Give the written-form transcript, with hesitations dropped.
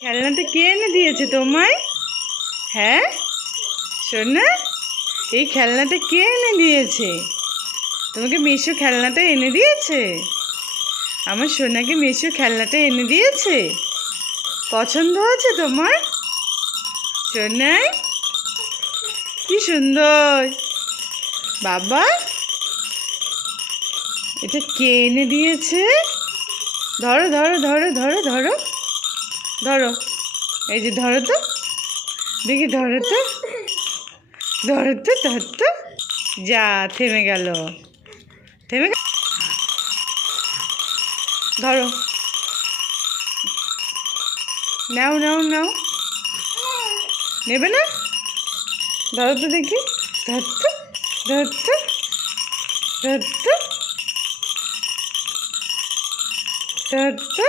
খেলনাটা কে এনে দিয়েছে তোমায়? হ্যাঁ সোনা, এই খেলনাটা কে এনে দিয়েছে? তোমাকে মিশু খেলনাটা এনে দিয়েছে? আমার সোনাকে মিশু খেলনাটা এনে দিয়েছে? পছন্দ হয়েছে তোমার? সোনাই কি সুন্দর। বাবা, এটা কে এনে দিয়েছে? ধরো ধরো ধরো ধরো ধরো ধরো, এই যে ধরো তো, দেখি ধরো তো, ধরো তো ধর তো। যা, থেমে গেল, থেমে গেল। ধরো, নাও নাও নাও, নেবে না? ধরো তো দেখি, ধর তো, ধর তো, ধর তো, ধর তো।